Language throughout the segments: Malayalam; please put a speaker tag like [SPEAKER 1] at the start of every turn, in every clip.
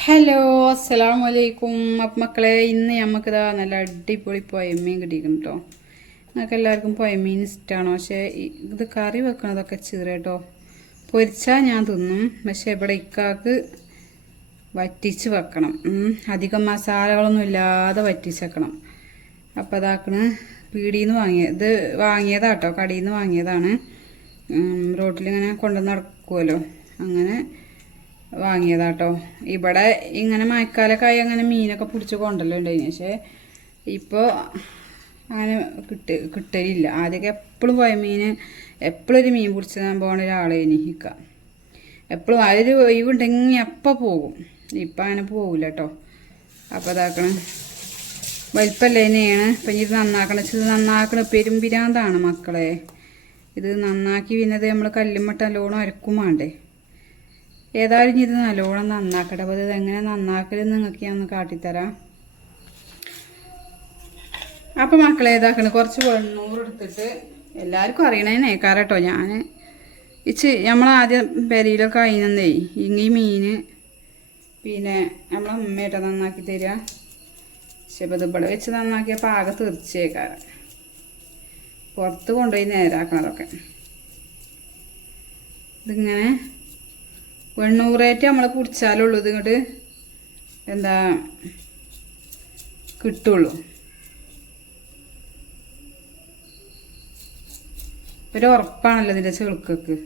[SPEAKER 1] ഹലോ അസ്സലാം വലൈക്കും അപ്പം മക്കളെ ഇന്ന് നമുക്കിതാ നല്ല അടിപൊളി പൊയമീൻ കിട്ടിയിരിക്കുന്നു കേട്ടോ നിങ്ങൾക്ക് എല്ലാവർക്കും പൊയമീൻ ഇഷ്ടമാണോ പക്ഷേ ഇത് കറി വെക്കണതൊക്കെ ചീറ കേട്ടോ പൊരിച്ചാൽ ഞാൻ തിന്നും. പക്ഷേ ഇവിടെ ഇക്കാക്ക് വറ്റിച്ച് വെക്കണം. അധികം മസാലകളൊന്നും ഇല്ലാതെ വറ്റിച്ച് വെക്കണം. അപ്പോൾ അതാക്കണ് പീടിയിൽ നിന്ന് വാങ്ങിയ ഇത് വാങ്ങിയതാട്ടോ കടയിൽ നിന്ന് വാങ്ങിയതാണ്. റോട്ടിലിങ്ങനെ കൊണ്ടുവന്ന് നടക്കുമല്ലോ അങ്ങനെ വാങ്ങിയതാട്ടോ. ഇവിടെ ഇങ്ങനെ മഴക്കാലക്കായി അങ്ങനെ മീനൊക്കെ പിടിച്ച് കൊണ്ടല്ലുണ്ടായിന് പക്ഷേ ഇപ്പോൾ അങ്ങനെ കിട്ട കിട്ടലില്ല. ആദ്യമൊക്കെ എപ്പോഴും പോയ മീൻ എപ്പോഴും ഒരു മീൻ പിടിച്ച് പോണ ഒരാളെ ഇക്ക. എപ്പോഴും അതൊരു ഒഴിവുണ്ടെങ്കിൽ എപ്പോൾ പോകും. ഇപ്പം അങ്ങനെ പോകില്ല കേട്ടോ അപ്പോൾ അതാക്കണം വലിപ്പല്ലേ തന്നെയാണ് ഇപ്പം ഇത് നന്നാക്കണം. ഇത് നന്നാക്കണം പെരുമ്പിരാന്താണ് മക്കളെ. ഇത് നന്നാക്കി പിന്നത് നമ്മൾ കല്ലുമ്മട്ട നല്ലോണം അരക്കും വേണ്ടേ ഏതായാലും ഇത് നല്ലോണം നന്നാക്കട്ടെ. അപ്പോൾ ഇത് എങ്ങനെ നന്നാക്കലെന്ന് നിങ്ങൾക്ക് ഞാൻ ഒന്ന് കാട്ടിത്തരാം. അപ്പം മക്കളെ ഏതാക്കണ കുറച്ച് വെണ്ണൂറ് എടുത്തിട്ട് എല്ലാവർക്കും അറിയണേനേക്കാരം കേട്ടോ ഞാൻ ഇച്ച് നമ്മളാദ്യം പെരയിലൊക്കെ അയിനന്നേ ഇങ്ങി മീൻ പിന്നെ നമ്മളെ ഉമ്മയായിട്ടോ നന്നാക്കി തരിക പക്ഷെ ഇപ്പം ഇത് ഇവിടെ വെച്ച് നന്നാക്കിയ പാക തീർച്ചയായിക്കാരം. പുറത്ത് കൊണ്ടുപോയി നേരാക്കണതൊക്കെ. ഇതിങ്ങനെ വെണ്ണൂറേറ്റ് നമ്മൾ കുടിച്ചാലുള്ളൂ. ഇത് ഇങ്ങോട്ട് എന്താ കിട്ടുള്ളൂ. ഒരു ഉറപ്പാണല്ലോ ഇതിന്റെ ചെളുക്കൊക്കെ.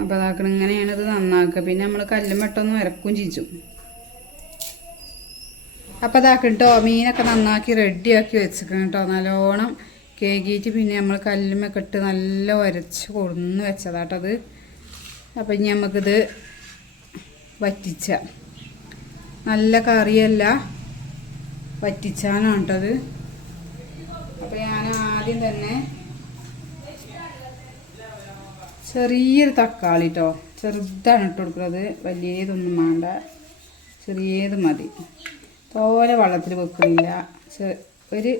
[SPEAKER 1] അപ്പോൾ അതാക്കണം ഇങ്ങനെയാണ് ഇത് നന്നാക്കുക. പിന്നെ നമ്മൾ കല്ലും വെട്ടൊന്ന് വരക്കും ചിച്ചു അപ്പോൾ അതാക്കണം കേട്ടോ മീനൊക്കെ നന്നാക്കി റെഡിയാക്കി വെച്ചിക്കണം കേട്ടോ നല്ലോണം കേകിയിട്ട് പിന്നെ നമ്മൾ കല്ലുമൊക്കെ ഇട്ട് നല്ല ഉരച്ച് കൊടുന്ന് വെച്ചതാട്ടത് അപ്പം ഇനി നമുക്കിത് വറ്റിച്ച. നല്ല കറിയല്ല വറ്റിച്ചാനാണ് കേട്ടത് അപ്പം ഞാൻ ആദ്യം തന്നെ ചെറിയൊരു തക്കാളി കേട്ടോ ചെറുതാണ് ഇട്ട് കൊടുക്കുന്നത്. വലിയതൊന്നും വേണ്ട ചെറിയത് മതി. തോലെ വെള്ളത്തിൽ വെക്കുന്നില്ല. ഒരു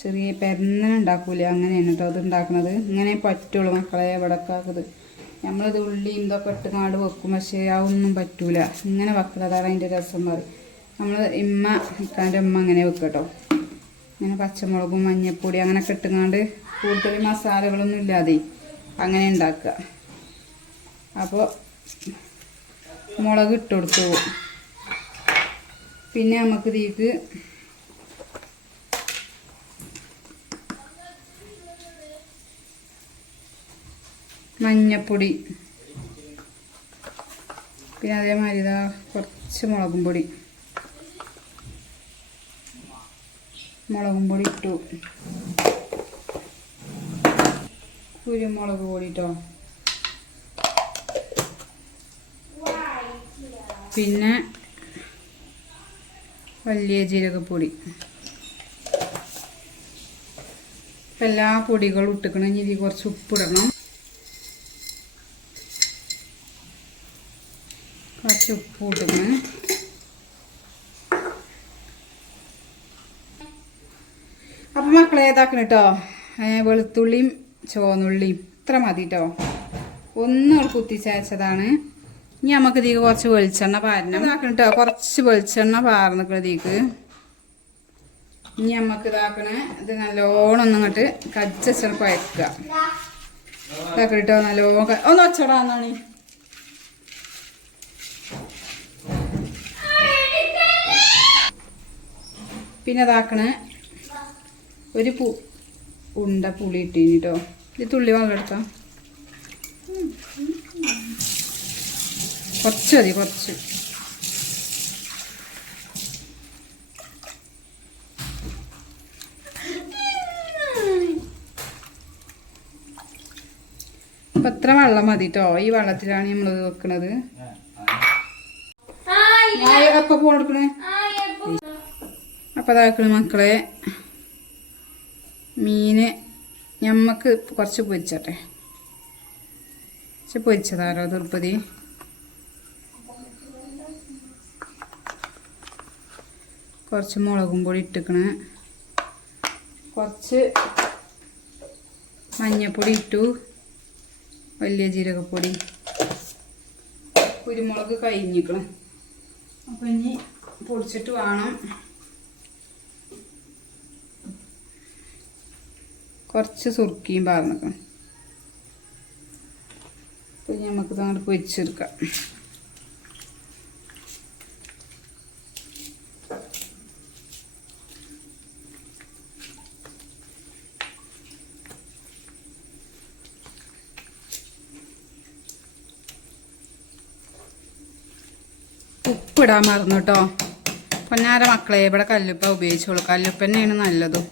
[SPEAKER 1] ചെറിയ പെരുന്നന ഉണ്ടാക്കൂല? അങ്ങനെയാണ് കേട്ടോ അത് ഉണ്ടാക്കുന്നത് ഇങ്ങനെ പറ്റുള്ളൂ മക്കളെ ഇവിടക്കാക്കത് നമ്മളിത് ഉള്ളിയും ഇതൊക്കെ ഇട്ട് നാട് വെക്കും. പക്ഷേ ഒന്നും പറ്റൂല. ഇങ്ങനെ വെക്കുന്നതാണ് അതിന്റെ രസം പറയും. നമ്മൾ ഇമ്മ ഇക്കാന്റെ ഉമ്മ അങ്ങനെ വെക്കും കേട്ടോ ഇങ്ങനെ പച്ചമുളകും മഞ്ഞപ്പൊടി അങ്ങനെ ഇട്ടുങ്ങാണ്ട് കൂടുതൽ മസാലകളൊന്നും ഇല്ലാതെ അങ്ങനെ ഉണ്ടാക്കുക. അപ്പോൾ മുളക് ഇട്ട് കൊടുത്തു. പിന്നെ നമുക്ക് ഇതിലേക്ക് മഞ്ഞപ്പൊടി. പിന്നെ അതേമാതിരി ഇതാ കുറച്ച് മുളകും പൊടി. മുളകും പൊടി ഇട്ടു. കുരുമുളക് പൊടി ഇട്ടോ. പിന്നെ വലിയ ജീരകപ്പൊടി. എല്ലാ പൊടികളും ഇട്ടിക്കണം. ഇനി കുറച്ച് ഉപ്പിടണം. കുറച്ച് ഉപ്പ് ഇട്ടിക്കണം അപ്പം മക്കളെ ഏതാക്കണം കേട്ടോ വെളുത്തുള്ളിയും ചുവന്നുള്ളിയും ഇത്ര മതി കേട്ടോ ഒന്നും കുത്തിച്ചയച്ചതാണ് ഇനി നമുക്ക് ഇതിക്ക് കുറച്ച് വെളിച്ചെണ്ണ പാരണം. ഇതാക്കണം കേട്ടോ കുറച്ച് വെളിച്ചെണ്ണ പാർന്നിക്കണം ഇതിക്ക് ഇനി നമുക്ക് ഇതാക്കണേ ഇത് നല്ലോണം ഒന്നിങ്ങോട്ട് ഇങ്ങോട്ട് അയക്കുക ഇതാക്കണം കേട്ടോ നല്ലോണം ഒന്ന് ഒച്ചടാന്നാണ് പിന്നെ അതാക്കണേ ഒരു പൂ ഉണ്ട പുളി ഇട്ടീനി കേട്ടോ ഇത് തുള്ളി വെള്ളം എടുക്കാം കുറച്ച് മതി കുറച്ച്. അപ്പം എത്ര വെള്ളം മതി കേട്ടോ ഈ വെള്ളത്തിലാണ് നമ്മൾ വെക്കണത്. ഞാൻ എപ്പോൾ പോകണം എടുക്കണേ? അപ്പോൾ അതാക്കണ മക്കളെ മീന് ഞമ്മക്ക് കുറച്ച് പൊരിച്ചട്ടെ. കുറച്ച് പൊരിച്ചതാരോ ദുർപ്പതി കുറച്ച് മുളകും പൊടി ഇട്ടിക്കണ്. കുറച്ച് മഞ്ഞപ്പൊടി ഇട്ടു. വലിയ ജീരകപ്പൊടി. കുരുമുളക് കഴിഞ്ഞിക്കണം. അപ്പം ഇനി പൊടിച്ചിട്ട് വേണം. കുറച്ച് സുർക്കിയും പാർന്നിക്കണം അപ്പോൾ നമുക്ക് അങ്ങോട്ട് പൊരിച്ചെടുക്കാം. ഉപ്പിടാൻ മറന്നു കേട്ടോ. പൊന്നാര മക്കളെ ഇവിടെ കല്ലുപ്പ ഉപയോഗിച്ചോളൂ കല്ലുപ്പ തന്നെയാണ് നല്ലതും.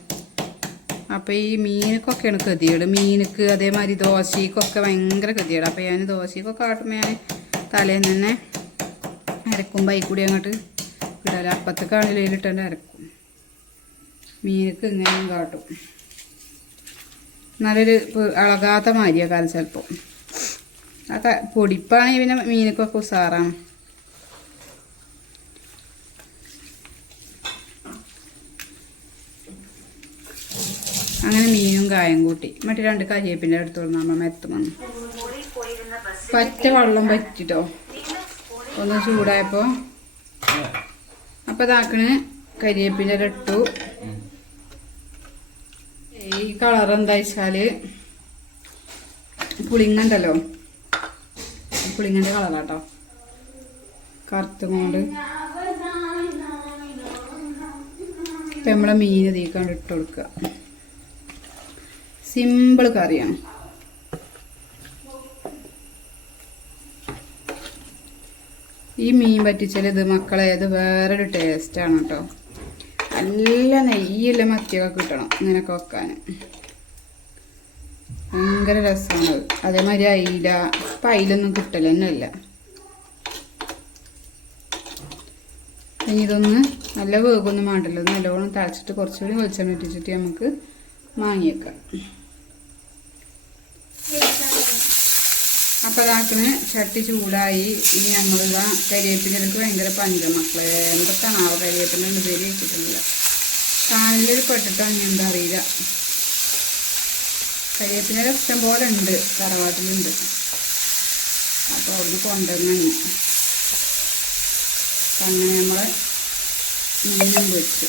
[SPEAKER 1] അപ്പോൾ ഈ മീനക്കൊക്കെയാണ് ഗതികേട്. മീനക്ക് അതേമാതിരി ദോശക്കൊക്കെ ഭയങ്കര ഗതികേട്. അപ്പോൾ ഞാൻ ദോശക്കൊക്കെ ആട്ടുമ്പോൾ ഞാൻ തലേന്ന് തന്നെ അരക്കുമ്പോൾ അതിൽ കൂടി അങ്ങോട്ട് ഇടാല. അപ്പത്തേക്കാണെങ്കിലും ഇട്ടിട്ട് അരക്കും. മീനക്ക് ഇങ്ങനെയും കാട്ടും. നല്ലൊരു അളകാത്ത മാതിരിയാക്കാരം ചിലപ്പോൾ ആ പൊടിപ്പാണെങ്കിൽ പിന്നെ മീനക്കൊക്കെ ഉസാറാണ് അങ്ങനെ മീനും കായം കൂട്ടി. മറ്റേ രണ്ട് കരിയേപ്പിന്റെ അടുത്തോളം നമ്മൾ മെത്തുമെന്ന് പറ്റ വെള്ളം പറ്റിട്ടോ? ഒന്ന് ചൂടായപ്പോൾ അപ്പോൾ ഇതാക്കണ് കരിയേപ്പിന്റെ ഇട്ടു. ഈ കളർ എന്താ വെച്ചാൽ പുളിങ്ങണ്ടല്ലോ? പുളിങ്ങന്റെ കളറാട്ടോ. കറുത്തും കൊണ്ട് ഇപ്പം നമ്മളെ മീൻ തീക്കാണ്ട് ഇട്ട് കൊടുക്കുക. സിമ്പിൾ കറിയാണ്. ഈ മീൻ പറ്റിച്ചാൽ ഇത് മക്കളെ ഇത് വേറൊരു ടേസ്റ്റാണ് കേട്ടോ നല്ല നെയ്യുള്ള മത്തിയൊക്കെ കിട്ടണം ഇങ്ങനെ വെക്കാൻ ഭയങ്കര രസമാണ് അത്. അതേമാതിരി അയില ഇപ്പം അയിലൊന്നും ഇല്ല ഇനി ഇതൊന്ന് നല്ല വേഗമൊന്നും മാണ്ടല്ലോ നല്ലോണം തളച്ചിട്ട് കുറച്ചുകൂടി വെളിച്ചെണ്ണ ഇട്ടിച്ചിട്ട് നമുക്ക് മാങ്ങിയേക്കാം അപ്പം അതാക്കണ് ചട്ടി ചൂടായി. ഇനി നമ്മളിതാ കരിവേപ്പിന്റെ എനിക്ക് ഭയങ്കര പഞ്ചം മക്കളെ. എന്തൊക്കെയാണ് ആ കരിവേപ്പിന്റെ ഒന്ന് പേര് വെച്ചിട്ടുള്ളത്. കാലിലൊരു പെട്ടിട്ടോ ഇനി എന്താ അറിയില്ല. കരിവേപ്പിന്റെ ഇഷ്ടം പോലെ ഉണ്ട്. തറവാട്ടിലുണ്ട്. അപ്പോൾ അവിടുന്ന് കൊണ്ടുവന്നു അപ്പം അങ്ങനെ നമ്മൾ മീനും വെച്ചു.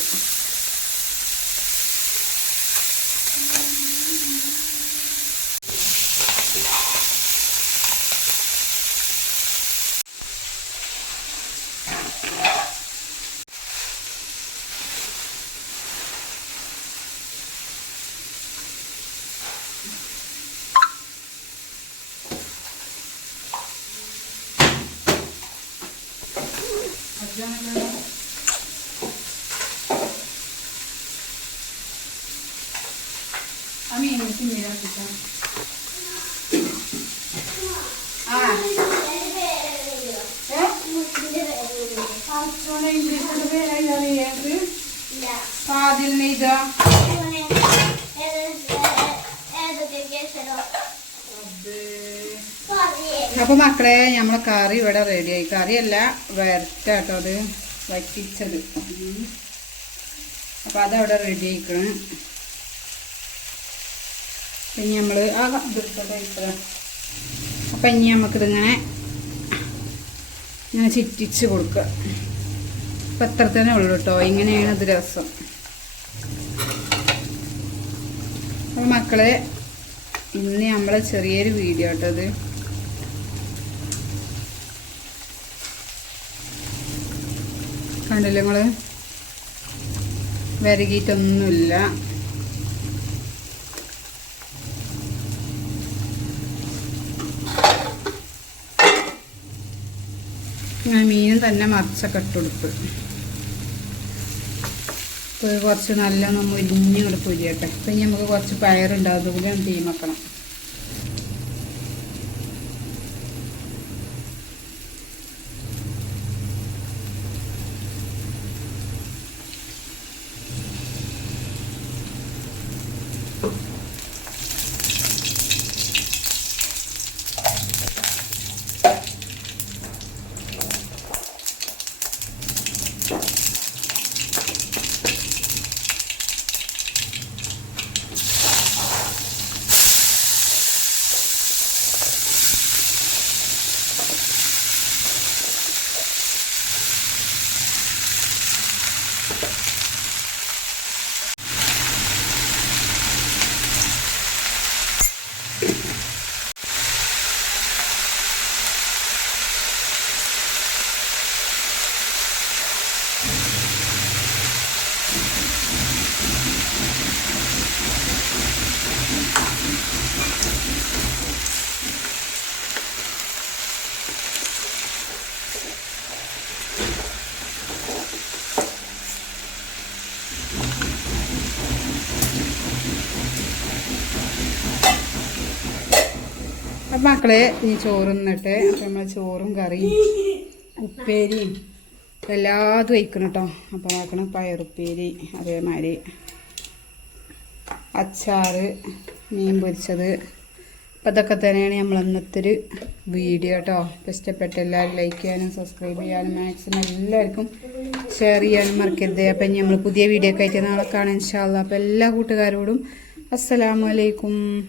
[SPEAKER 1] ആ മീൻ പിന്നീടാക്കിട്ടാ ആ ഇംഗ്ലീഷിന്റെ അറിയാത് ഫാദിൽ നെയ്ത അപ്പൊ മക്കളെ നമ്മളെ കറി ഇവിടെ റെഡിയായി കറിയല്ല വരട്ടാട്ടോ അത് വറ്റിച്ചത്. അപ്പോൾ അപ്പൊ അതവിടെ റെഡി ആയിക്കണം. പിന്നെ നമ്മൾ ആ ഇത്ര. അപ്പൊ ഇനി നമുക്കിതിങ്ങനെ ഇങ്ങനെ ചിറ്റിച്ച് കൊടുക്കുക അപ്പം എത്ര തന്നെ ഉള്ളു കേട്ടോ ഇങ്ങനെയാണ് ഇത് രസം. അപ്പം മക്കളെ ഇന്ന് നമ്മളെ ചെറിയൊരു വീഡിയോ കേട്ടോ ഇത്. കണ്ടില്ലേ നിങ്ങൾ വരകിയിട്ടൊന്നുമില്ല. ഞാൻ മീനും തന്നെ മറിച്ചൊക്കെ ഇട്ട് കൊടുത്ത്. ഇപ്പോൾ കുറച്ച് നല്ല മുരിഞ്ഞ് ഇങ്ങോട്ട് ചെയ്യട്ടെ ഇപ്പം നമുക്ക് കുറച്ച് പയറുണ്ടാവും അതുകൂടി തീ മക്കളെ ഈ ചോറ് തിന്നിട്ട് അപ്പം നമ്മൾ ചോറും കറിയും ഉപ്പേരിയും എല്ലാതും വയ്ക്കണം കേട്ടോ അപ്പോൾ ആക്കണം പയറുപ്പേരി അതേമാതിരി അച്ചാറ് മീൻ പൊരിച്ചത്. അപ്പം ഇതൊക്കെ തന്നെയാണ് നമ്മൾ ഇന്നത്തെ ഒരു വീഡിയോ കേട്ടോ അപ്പോൾ ഇഷ്ടപ്പെട്ട എല്ലാവരും ലൈക്ക് ചെയ്യാനും സബ്സ്ക്രൈബ് ചെയ്യാനും മാക്സിമം എല്ലാവർക്കും ഷെയർ ചെയ്യാനും മറക്കരുത്. അപ്പം നമ്മൾ പുതിയ വീഡിയോ ഒക്കെ ആയിട്ട് നാളെ കാണാം ഇൻഷാല്ല അപ്പോൾ എല്ലാ കൂട്ടുകാരോടും അസ്സലാമലൈക്കും